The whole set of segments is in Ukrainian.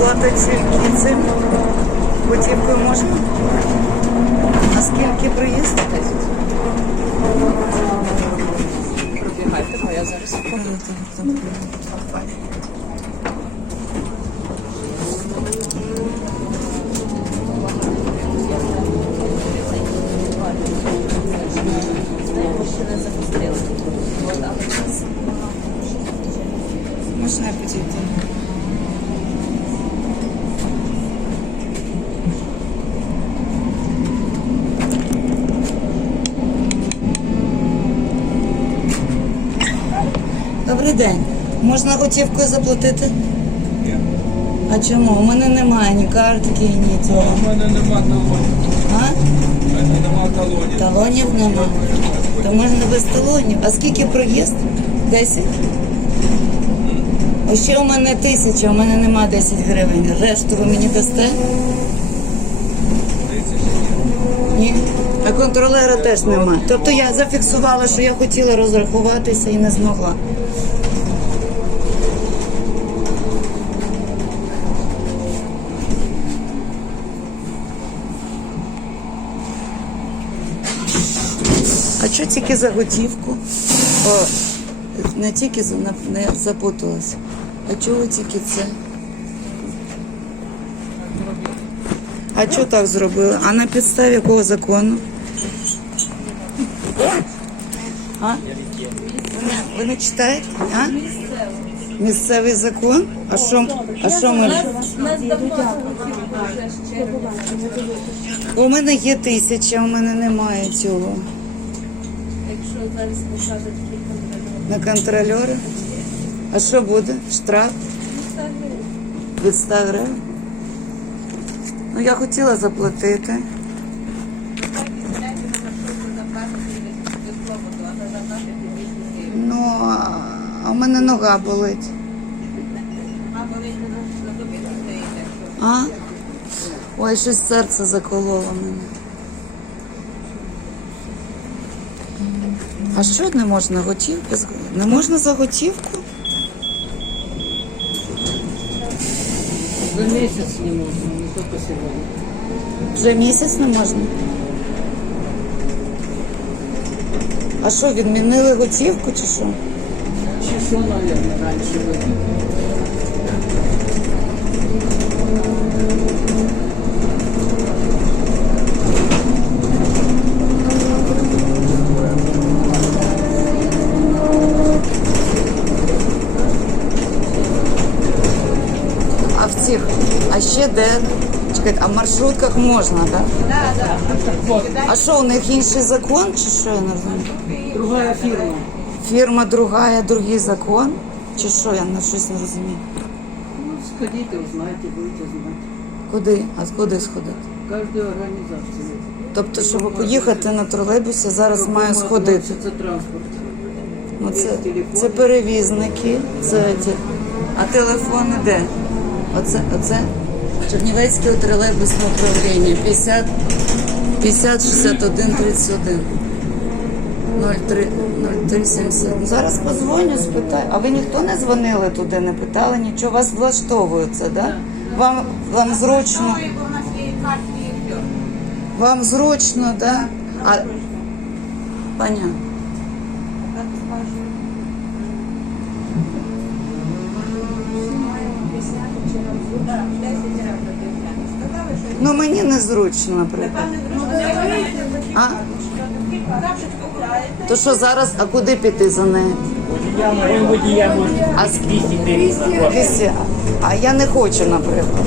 оплата тільки цим готівкою можна? А скільки проїзд? Пробігайте, бо я зараз. Можна я підійти? Добрий день. Можна готівкою заплатити? Ні. А чому? У мене немає ні картки, ні цього. У мене нема талонів. А? У мене нема талонів. Талонів нема. То можна без талонів. А скільки проїзд? Десять? Ось ще у мене тисяча, у мене нема 10 гривень. Решту ви мені дасте? Ні. А контролера теж нема. Тобто я зафіксувала, що я хотіла розрахуватися і не змогла. А що тільки за готівку? О, не тільки за не, запуталась. А чого тільки це? А чого так зробили? А на підставі якого закону? А? Ви не, читаєте? А? Місцевий закон? А що, а що ми? У мене є тисяча, у мене немає цього. Якщо зараз покажуть На контролера? А що буде? Штраф? Від 100 гривень? Ну, я хотіла заплатити. Ну, а- а в мене нога болить. А? Ой, щось серце закололо мене. А що не можна готівку? з- Не можна за готівку? За месяц не можно, не только сегодня. Вже місяць не можна. А що, відмінили готівку чи що? Чешу, наверное, раньше было. А в цих, а ще де? Чекайте, а в маршрутках можна, так? Вот, А що, у них інший закон чи що я не розумію? другая фирма. Фірма другая, другий закон? Чи що, я на щось не розумію. Ну, сходите, узнайте, будете знать. Куди? А куди сходити? Каждую организацию. Тобто, щоб поїхати на тролейбусі, зараз маю сходити. Це транспорт. Ну, це, це перевізники, це. А телефони де? Оце, оце Чернівецьке тролейбусне управління 50 50 61 31 03 03 70. Ну, Зараз позвоню, спитаю. А ви ніхто не дзвонили туди, не питали нічого? Вас влаштовує це, да? Вам, вам зручно? Вам зручно, да? А, понятно. Ну мені незручно, наприклад. А? То що зараз, а куди піти за нею? Я моїм водіям можу А з 200 гривень заплатити. Дивіться, А я не хочу, наприклад.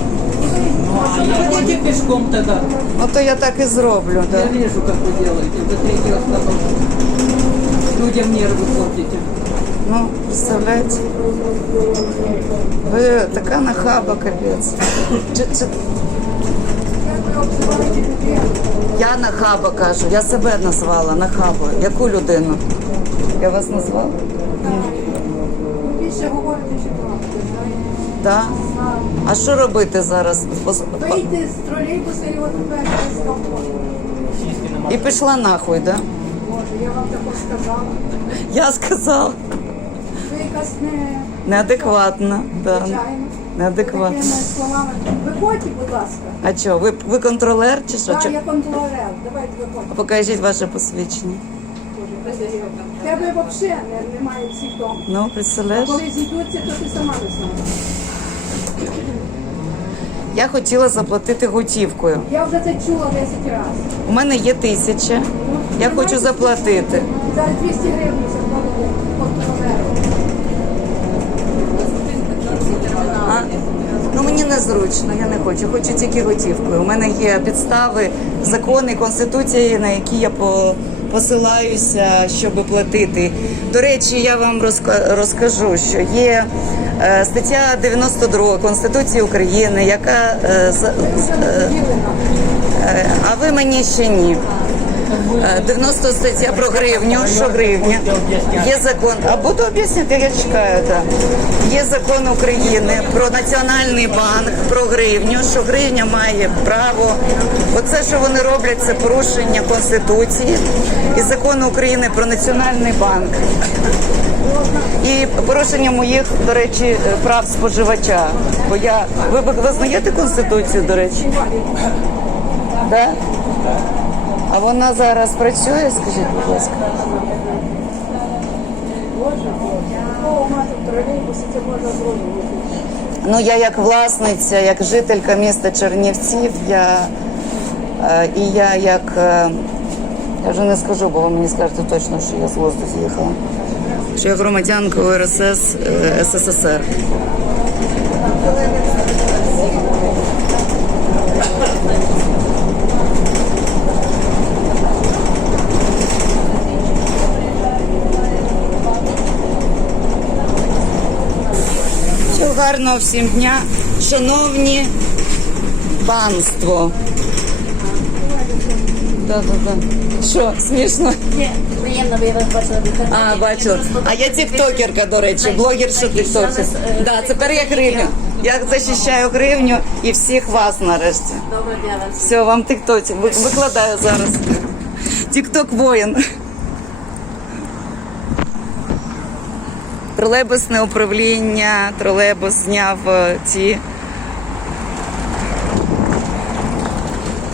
Ходите пешком тогда. Ну то я так і зроблю. Да. Я вижу, как вы делаете. До третьей остановки. Людям нервы портите. Ну, представляєте? Ви така нахаба, капець. Чи, чи... Я нахаба кажу, я себе назвала нахабою. Яку людину? Я вас назвала? Більше говорите, що правда. Да? А що робити зараз? Вийти з тролейбуса і от тепер. І пішла нахуй, да? Боже, я вам також сказала. Я сказала. Ви якась не Неадекватна. Да. звичайно. Неадекватно. Такими словами. Виходьте, будь ласка. А що, ви, ви контролер чи що? Так, Чо- я контролер. Давайте виходьте. Покажіть ваше посвідчення. Тебе взагалі не- немає симптом. Ну, представляєш? Коли зійдуться, то ти сама не знаєш. Я хотіла заплатити готівкою. Я вже це чула 10 разів. У мене є тисяча. Я хочу заплатити. Зараз 200 гривень заплатити контролеру. А? Ну мені незручно, я не хочу. Хочу тільки готівкою. У мене є підстави, закони, конституції, на які я по. Посилаюся, щоб платити. До речі, я вам розка- розкажу, що є е, стаття 92 Конституції України, яка е, е, а ви мені ще ні. Е, 90 стаття про гривню, що гривня. Є закон, а буду об'яснити, я чекаю. Так. Є закон України про національний банк, про гривню, що гривня має право. Оце, що вони роблять, це порушення Конституції і закону України про національний банк. І порушення моїх, до речі, прав споживача. Бо я ви визнаєте Конституцію, до речі? Да? А вона зараз працює, скажіть, будь ласка. Ну, я як власниця, як жителька міста Чернівців, я е, і я як. е, я вже не скажу, бо ви мені скажете точно, що я з глузду з'їхала. Що я громадянка УРСС е, СССР. Гарного всім дня, шановні панство. Да, да, да. Що, смішно? Приємно, бо я вас бачила в інтернеті. А, бачила. А я тіктокерка, до речі, блогерша тіктокер. Да, тепер я гривню. Я захищаю гривню і всіх вас нарешті. Доброго дня вам. Все, вам тіктоці. Викладаю зараз. Тікток воїн. Тролейбусне управління, тролейбус зняв е, ці.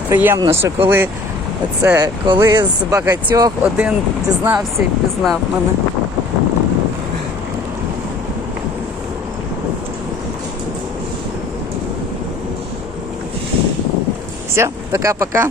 Приємно, що коли це, коли з багатьох один дізнався і пізнав мене. Все, пока-пока.